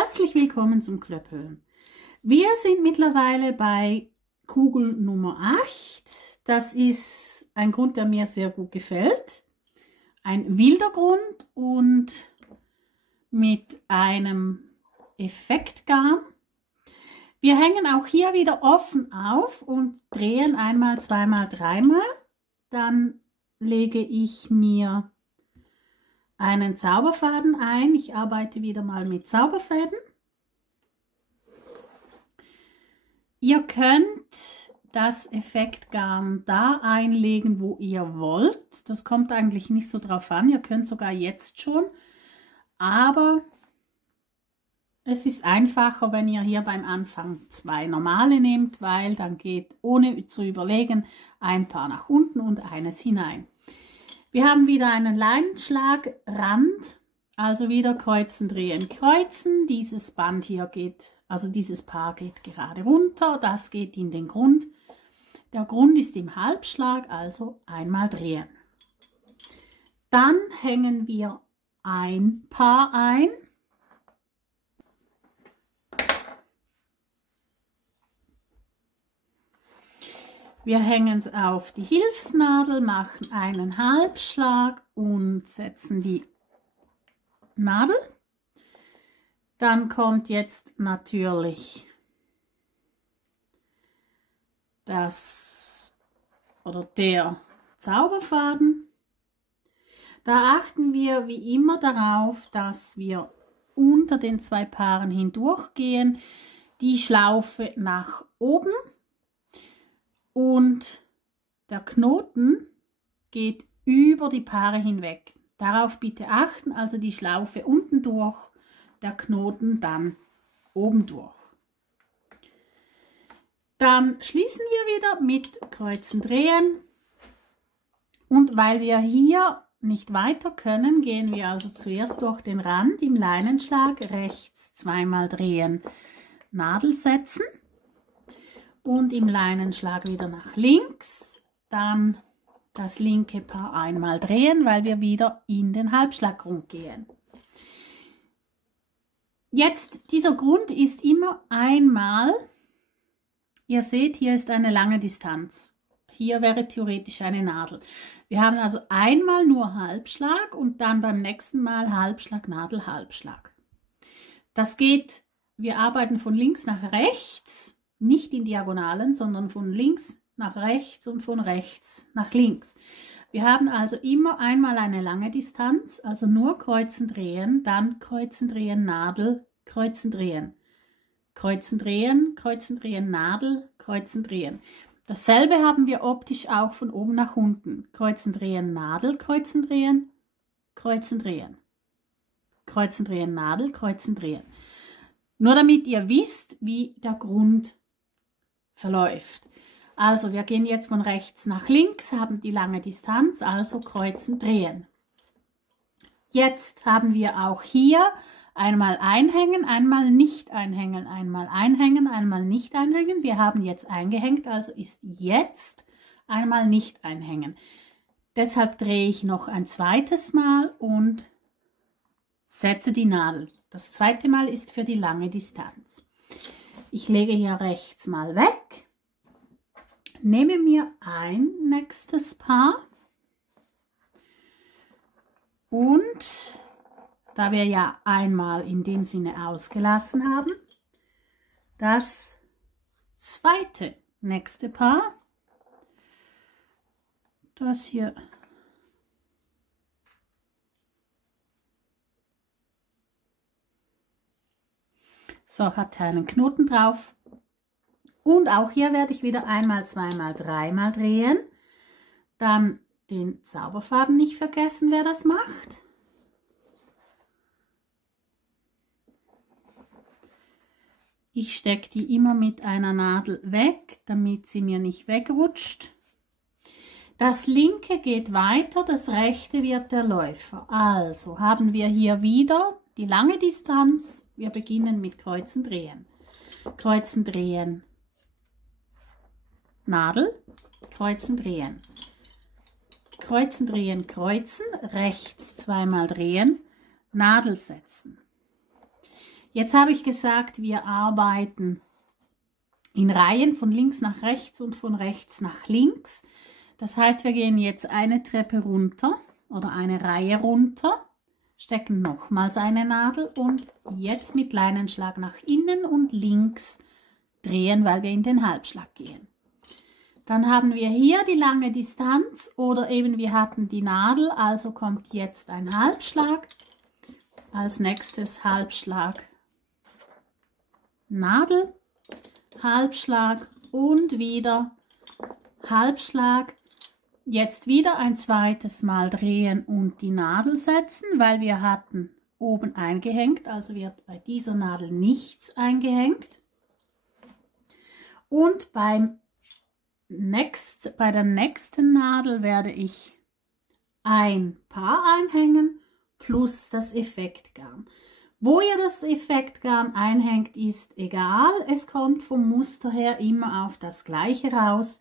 Herzlich willkommen zum Klöppeln. Wir sind mittlerweile bei Kugel Nummer 8. Das ist ein Grund, der mir sehr gut gefällt. Ein wilder Grund und mit einem Effektgarn. Wir hängen auch hier wieder offen auf und drehen einmal, zweimal, dreimal. Dann lege ich mir einen Zauberfaden ein. Ich arbeite wieder mal mit Zauberfäden. Ihr könnt das Effektgarn da einlegen, wo ihr wollt. Das kommt eigentlich nicht so drauf an. Ihr könnt sogar jetzt schon. Aber es ist einfacher, wenn ihr hier beim Anfang 2 normale nehmt, weil dann geht, ohne zu überlegen, ein Paar nach unten und eines hinein. Wir haben wieder einen Leinenschlagrand, also wieder kreuzen, drehen, kreuzen. Dieses Band hier geht, also dieses Paar geht gerade runter, das geht in den Grund. Der Grund ist im Halbschlag, also einmal drehen. Dann hängen wir ein Paar ein. Wir hängen es auf die Hilfsnadel, machen einen Halbschlag und setzen die Nadel. Dann kommt jetzt natürlich der Zauberfaden. Da achten wir wie immer darauf, dass wir unter den 2 Paaren hindurchgehen, die Schlaufe nach oben. Und der Knoten geht über die Paare hinweg. Darauf bitte achten, also die Schlaufe unten durch, der Knoten dann oben durch. Dann schließen wir wieder mit Kreuzen, Drehen. Und weil wir hier nicht weiter können, gehen wir also zuerst durch den Rand im Leinenschlag, rechts zweimal drehen, Nadel setzen. Und im Leinenschlag wieder nach links, dann das linke Paar einmal drehen, weil wir wieder in den Halbschlaggrund gehen. Jetzt, dieser Grund ist immer einmal, ihr seht, hier ist eine lange Distanz. Hier wäre theoretisch eine Nadel. Wir haben also einmal nur Halbschlag und dann beim nächsten Mal Halbschlag, Nadel, Halbschlag. Das geht, wir arbeiten von links nach rechts. Nicht in Diagonalen, sondern von links nach rechts und von rechts nach links. Wir haben also immer einmal eine lange Distanz, also nur kreuzen, drehen, dann kreuzen, drehen, Nadel, kreuzen, drehen. Kreuzen, drehen, kreuzen, drehen, Nadel, kreuzen, drehen. Dasselbe haben wir optisch auch von oben nach unten. Kreuzen, drehen, Nadel, kreuzen, drehen, kreuzen, drehen. Kreuzen, drehen, Nadel, kreuzen, drehen. Nur damit ihr wisst, wie der Grund verläuft. Also wir gehen jetzt von rechts nach links, haben die lange Distanz, also kreuzen, drehen. Jetzt haben wir auch hier einmal einhängen, einmal nicht einhängen, einmal einhängen, einmal nicht einhängen. Wir haben jetzt eingehängt, also ist jetzt einmal nicht einhängen. Deshalb drehe ich noch ein zweites Mal und setze die Nadel. Das zweite Mal ist für die lange Distanz. Ich lege hier rechts mal weg, nehme mir ein nächstes Paar und da wir ja einmal in dem Sinne ausgelassen haben, das zweite nächste Paar, das hier so hat einen Knoten drauf. Und auch hier werde ich wieder einmal, zweimal, dreimal drehen. Dann den Zauberfaden nicht vergessen, wer das macht. Ich stecke die immer mit einer Nadel weg, damit sie mir nicht wegrutscht. Das linke geht weiter, das rechte wird der Läufer. Also haben wir hier wieder die lange Distanz. Wir beginnen mit Kreuzen, Drehen. Kreuzen, Drehen, Nadel, Kreuzen, Drehen. Kreuzen, Drehen, Kreuzen, rechts zweimal drehen, Nadel setzen. Jetzt habe ich gesagt, wir arbeiten in Reihen von links nach rechts und von rechts nach links. Das heißt, wir gehen jetzt eine Treppe runter oder eine Reihe runter, stecken nochmals eine Nadel und jetzt mit Leinenschlag nach innen und links drehen, weil wir in den Halbschlag gehen. Dann haben wir hier die lange Distanz oder eben wir hatten die Nadel, also kommt jetzt ein Halbschlag. Als nächstes Halbschlag, Nadel, Halbschlag und wieder Halbschlag. Jetzt wieder ein zweites Mal drehen und die Nadel setzen, weil wir hatten oben eingehängt, also wird bei dieser Nadel nichts eingehängt. Und bei der nächsten Nadel werde ich ein Paar einhängen plus das Effektgarn. Wo ihr das Effektgarn einhängt, ist egal. Es kommt vom Muster her immer auf das Gleiche raus.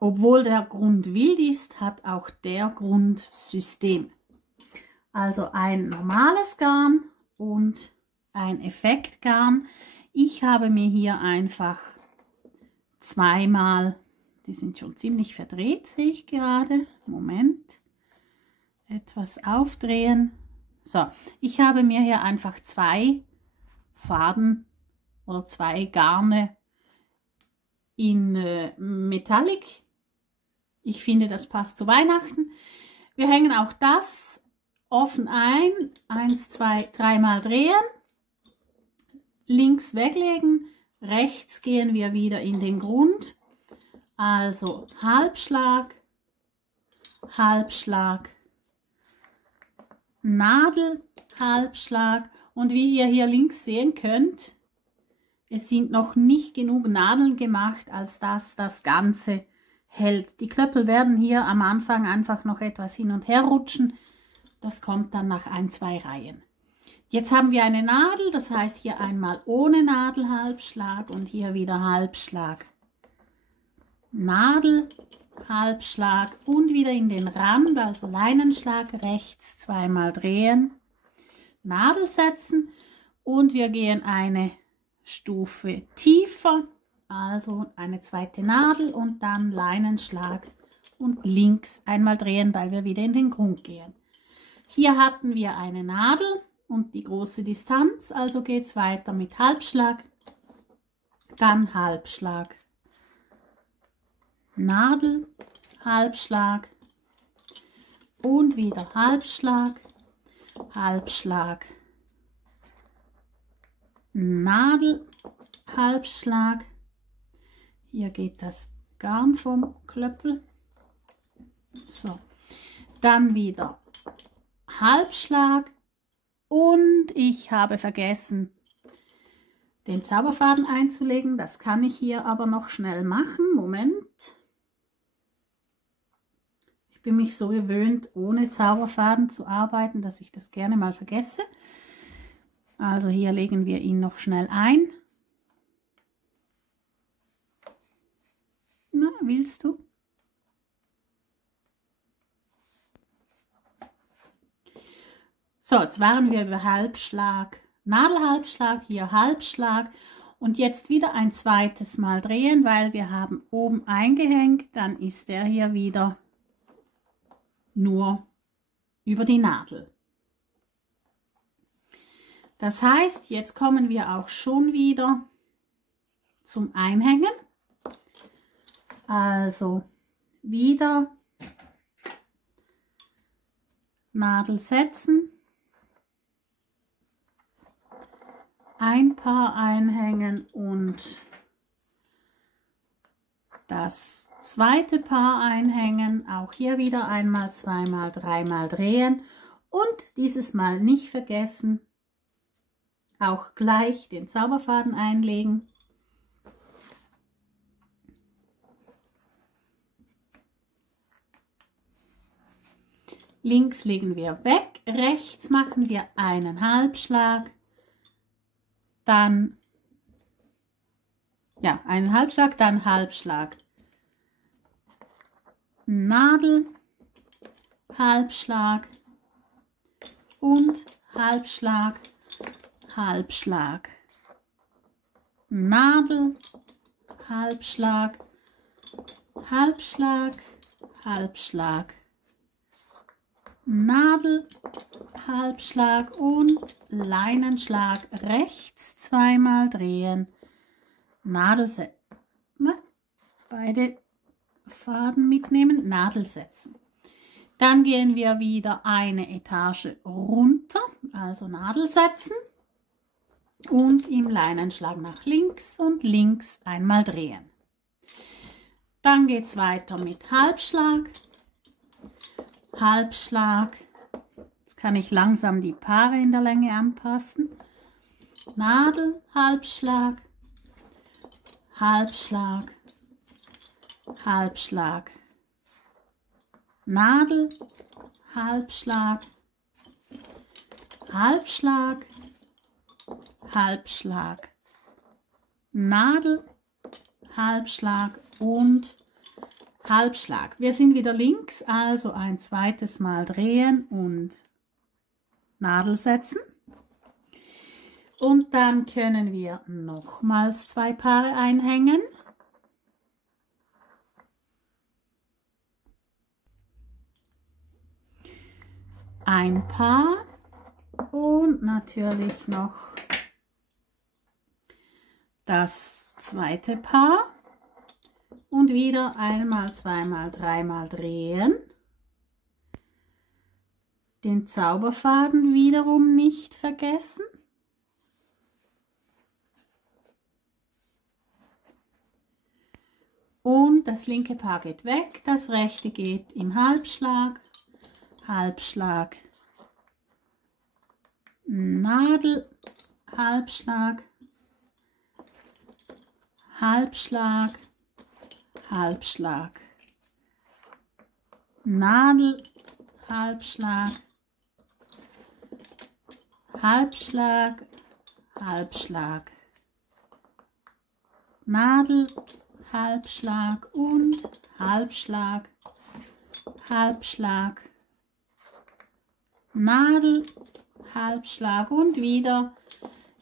Obwohl der Grund wild ist, hat auch der Grund System. Also ein normales Garn und ein Effektgarn. Ich habe mir hier einfach zweimal, die sind schon ziemlich verdreht, sehe ich gerade. Moment, etwas aufdrehen. So, ich habe mir hier einfach zwei Faden oder zwei Garne in Metallic. Ich finde, das passt zu Weihnachten. Wir hängen auch das offen ein. 1, 2, 3 Mal drehen. Links weglegen. Rechts gehen wir wieder in den Grund. Also Halbschlag, Halbschlag, Nadel, Halbschlag. Und wie ihr hier links sehen könnt, es sind noch nicht genug Nadeln gemacht, als dass das Ganze hält. Die Klöppel werden hier am Anfang einfach noch etwas hin und her rutschen. Das kommt dann nach 1, 2 Reihen. Jetzt haben wir eine Nadel, das heißt hier einmal ohne Nadel Halbschlag und hier wieder Halbschlag, Nadel, Halbschlag und wieder in den Rand, also Leinenschlag, rechts zweimal drehen, Nadel setzen und wir gehen eine Stufe tiefer, also eine zweite Nadel und dann Leinenschlag und links einmal drehen, weil wir wieder in den Grund gehen. Hier hatten wir eine Nadel und die große Distanz, also geht es weiter mit Halbschlag, dann Halbschlag, Nadel, Halbschlag und wieder Halbschlag, Halbschlag, Nadel, Halbschlag. Hier geht das Garn vom Klöppel. So, dann wieder Halbschlag und ich habe vergessen, den Zauberfaden einzulegen. Das kann ich hier aber noch schnell machen. Moment. Ich bin mich so gewöhnt, ohne Zauberfaden zu arbeiten, dass ich das gerne mal vergesse. Also hier legen wir ihn noch schnell ein. Na, willst du? So, jetzt waren wir über Halbschlag, Nadelhalbschlag, hier Halbschlag und jetzt wieder ein zweites Mal drehen, weil wir haben oben eingehängt, dann ist der hier wieder nur über die Nadel. Das heißt, jetzt kommen wir auch schon wieder zum Einhängen. Also wieder Nadel setzen, ein Paar einhängen und das zweite Paar einhängen, auch hier wieder einmal, zweimal, dreimal drehen und dieses Mal nicht vergessen, auch gleich den Zauberfaden einlegen. Links legen wir weg, rechts machen wir einen Halbschlag, dann einen Halbschlag, dann Halbschlag, Nadel, Halbschlag und Halbschlag, Halbschlag, Nadel, Halbschlag, Halbschlag, Halbschlag, Nadel, Halbschlag und Leinenschlag rechts zweimal drehen, Nadel setzen. Beide Faden mitnehmen, Nadel setzen. Dann gehen wir wieder eine Etage runter, also Nadel setzen und im Leinenschlag nach links und links einmal drehen. Dann geht es weiter mit Halbschlag, Halbschlag. Jetzt kann ich langsam die Paare in der Länge anpassen. Nadel, Halbschlag, Halbschlag, Halbschlag, Nadel, Halbschlag, Halbschlag, Halbschlag, Nadel, Halbschlag und Halbschlag. Wir sind wieder links, also ein zweites Mal drehen und Nadel setzen. Und dann können wir nochmals 2 Paare einhängen. Ein Paar und natürlich noch das zweite Paar und wieder einmal, zweimal, dreimal drehen. Den Zauberfaden wiederum nicht vergessen. Und das linke Paar geht weg, das rechte geht im Halbschlag. Halbschlag, Nadel, Halbschlag, Halbschlag, Halbschlag, Nadel, Halbschlag, Halbschlag, Halbschlag, Nadel, Halbschlag und Halbschlag, Halbschlag, Nadel, Halbschlag und wieder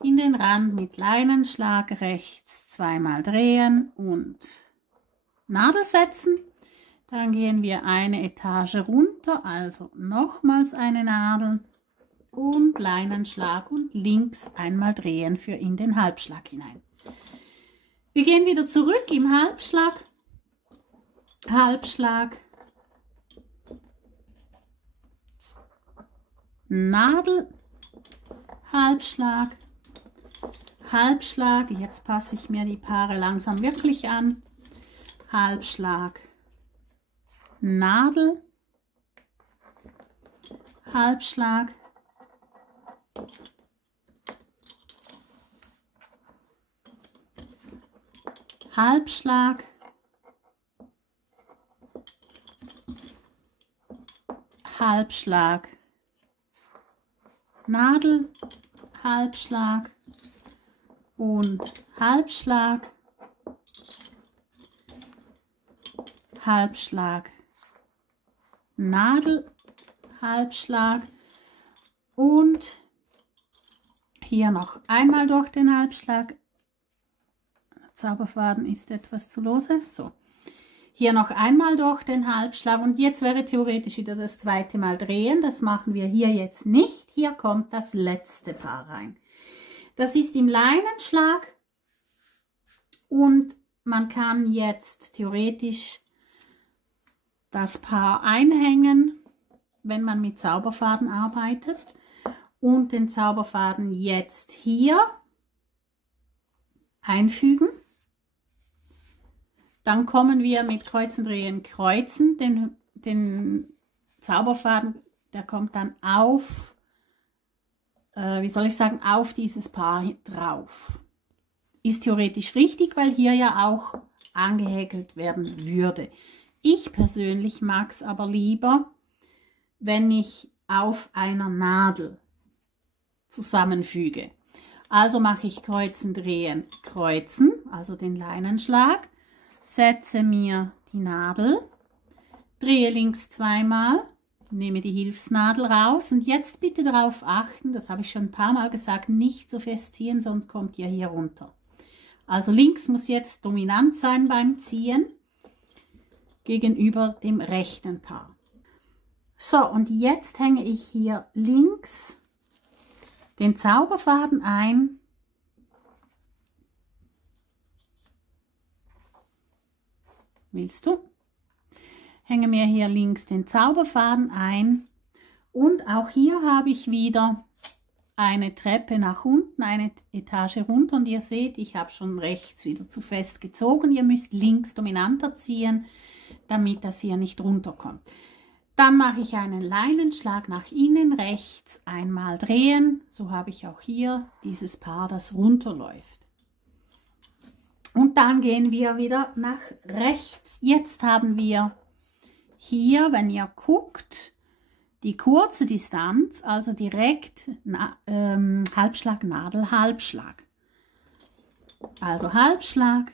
in den Rand mit Leinenschlag rechts zweimal drehen und Nadel setzen. Dann gehen wir eine Etage runter, also nochmals eine Nadel und Leinenschlag und links einmal drehen für in den Halbschlag hinein. Wir gehen wieder zurück im Halbschlag, Halbschlag, Nadel, Halbschlag, Halbschlag, jetzt passe ich mir die Paare langsam wirklich an, Halbschlag, Nadel, Halbschlag, Halbschlag, Halbschlag, Nadel, Halbschlag und Halbschlag, Halbschlag, Nadel, Halbschlag und hier noch einmal durch den Halbschlag. Der Zauberfaden ist etwas zu lose. So. Hier noch einmal durch den Halbschlag und jetzt wäre theoretisch wieder das zweite Mal drehen. Das machen wir hier jetzt nicht. Hier kommt das letzte Paar rein. Das ist im Leinenschlag und man kann jetzt theoretisch das Paar einhängen, wenn man mit Zauberfaden arbeitet und den Zauberfaden jetzt hier einfügen. Dann kommen wir mit Kreuzen, Drehen, Kreuzen. Den Zauberfaden, der kommt dann auf, wie soll ich sagen, auf dieses Paar drauf. Ist theoretisch richtig, weil hier ja auch angehäkelt werden würde. Ich persönlich mag es aber lieber, wenn ich auf einer Nadel zusammenfüge. Also mache ich Kreuzen, Drehen, Kreuzen, also den Leinenschlag. Setze mir die Nadel, drehe links zweimal, nehme die Hilfsnadel raus und jetzt bitte darauf achten, das habe ich schon ein paar Mal gesagt, nicht so fest ziehen, sonst kommt ihr hier runter. Also links muss jetzt dominant sein beim Ziehen gegenüber dem rechten Paar. So, und jetzt hänge ich hier links den Zauberfaden ein. Willst du? Hänge mir hier links den Zauberfaden ein und auch hier habe ich wieder eine Treppe nach unten, eine Etage runter und ihr seht, ich habe schon rechts wieder zu fest gezogen. Ihr müsst links dominanter ziehen, damit das hier nicht runterkommt. Dann mache ich einen Leinenschlag nach innen, rechts einmal drehen, so habe ich auch hier dieses Paar, das runterläuft. Und dann gehen wir wieder nach rechts. Jetzt haben wir hier, wenn ihr guckt, die kurze Distanz, also direkt Halbschlag, Nadel, Halbschlag. Also Halbschlag,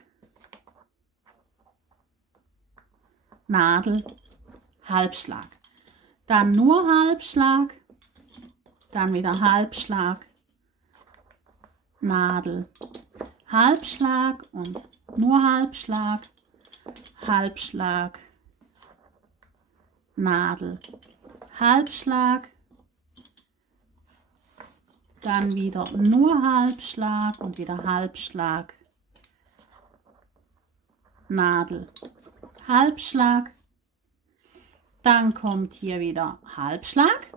Nadel, Halbschlag. Dann nur Halbschlag, dann wieder Halbschlag, Nadel, Halbschlag und nur Halbschlag, Halbschlag, Nadel, Halbschlag, dann wieder nur Halbschlag und wieder Halbschlag, Nadel, Halbschlag, dann kommt hier wieder Halbschlag,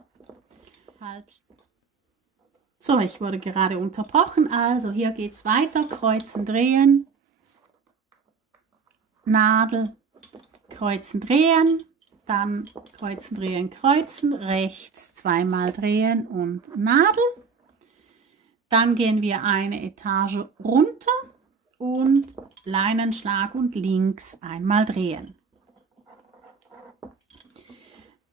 So, ich wurde gerade unterbrochen, also hier geht es weiter, kreuzen, drehen, Nadel, kreuzen, drehen, dann kreuzen, drehen, kreuzen, rechts zweimal drehen und Nadel. Dann gehen wir eine Etage runter und Leinenschlag und links einmal drehen.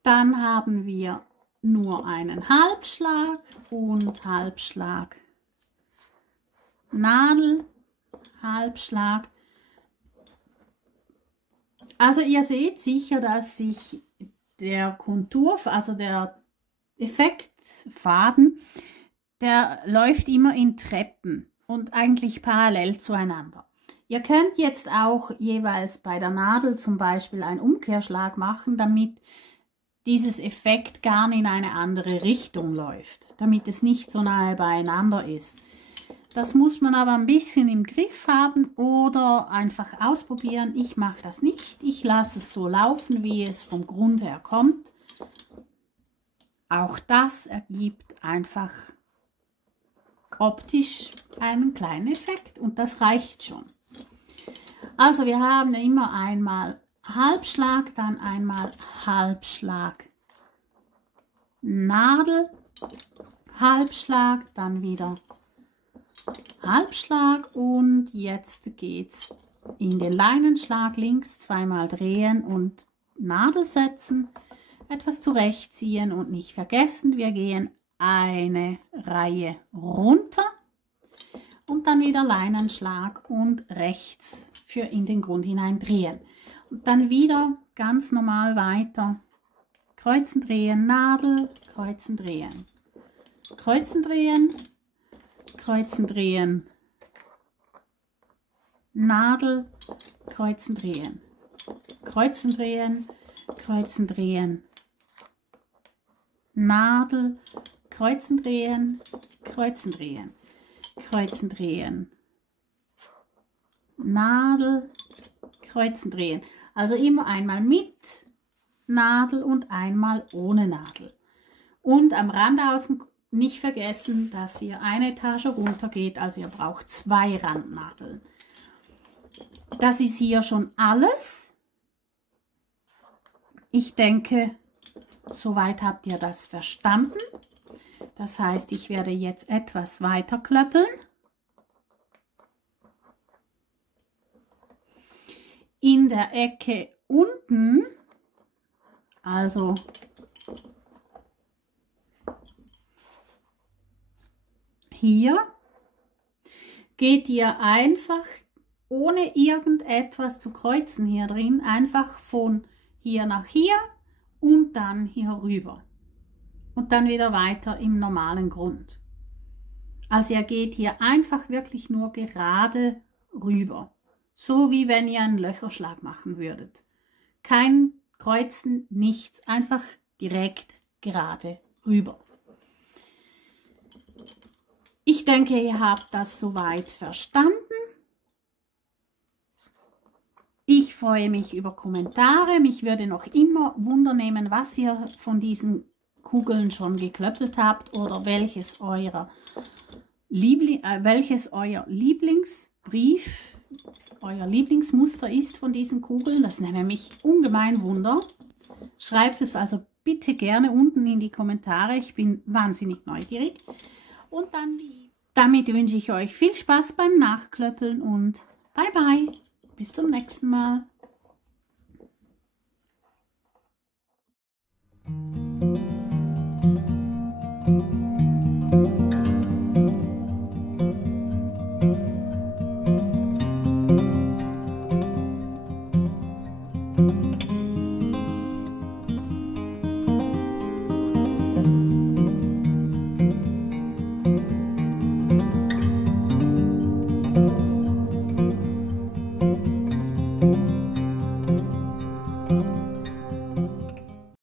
Dann haben wir nur einen Halbschlag und Halbschlag, Nadel, Halbschlag. Also ihr seht sicher, dass sich der Kontur, also der Effektfaden, der läuft immer in Treppen und eigentlich parallel zueinander. Ihr könnt jetzt auch jeweils bei der Nadel zum Beispiel einen Umkehrschlag machen, damit dieses Effekt gar nicht in eine andere Richtung läuft, damit es nicht so nahe beieinander ist. Das muss man aber ein bisschen im Griff haben oder einfach ausprobieren. Ich mache das nicht. Ich lasse es so laufen, wie es vom Grund her kommt. Auch das ergibt einfach optisch einen kleinen Effekt und das reicht schon. Also wir haben immer einmal Halbschlag, dann einmal Halbschlag, Nadel, Halbschlag, dann wieder Halbschlag und jetzt geht es in den Leinenschlag, links zweimal drehen und Nadel setzen, etwas zurechtziehen und nicht vergessen, wir gehen eine Reihe runter und dann wieder Leinenschlag und rechts für in den Grund hinein drehen. Und dann wieder ganz normal weiter, kreuzen, drehen, Nadel, kreuzen, drehen, kreuzen, drehen, kreuzen, drehen, Nadel, kreuzen, drehen, kreuzen, drehen, kreuzen, drehen, Nadel, kreuzen, drehen, kreuzen, drehen, kreuzen, drehen, Nadel, kreuzen, drehen. Also immer einmal mit Nadel und einmal ohne Nadel. Und am Rand außen nicht vergessen, dass ihr eine Etage runter geht, also ihr braucht 2 Randnadeln. Das ist hier schon alles. Ich denke, soweit habt ihr das verstanden. Das heißt, ich werde jetzt etwas weiter klöppeln. In der Ecke unten, also hier, geht ihr einfach, ohne irgendetwas zu kreuzen hier drin, einfach von hier nach hier und dann hier rüber. Und dann wieder weiter im normalen Grund. Also ihr geht hier einfach wirklich nur gerade rüber. So wie wenn ihr einen Löcherschlag machen würdet. Kein Kreuzen, nichts. Einfach direkt gerade rüber. Ich denke, ihr habt das soweit verstanden. Ich freue mich über Kommentare. Mich würde noch immer wundernehmen, was ihr von diesen Kugeln schon geklöppelt habt oder welches euer Lieblingsbrief, euer Lieblingsmuster ist von diesen Kugeln. Das nehme mich ungemein Wunder. Schreibt es also bitte gerne unten in die Kommentare. Ich bin wahnsinnig neugierig. Und damit wünsche ich euch viel Spaß beim Nachklöppeln und bye bye. Bis zum nächsten Mal.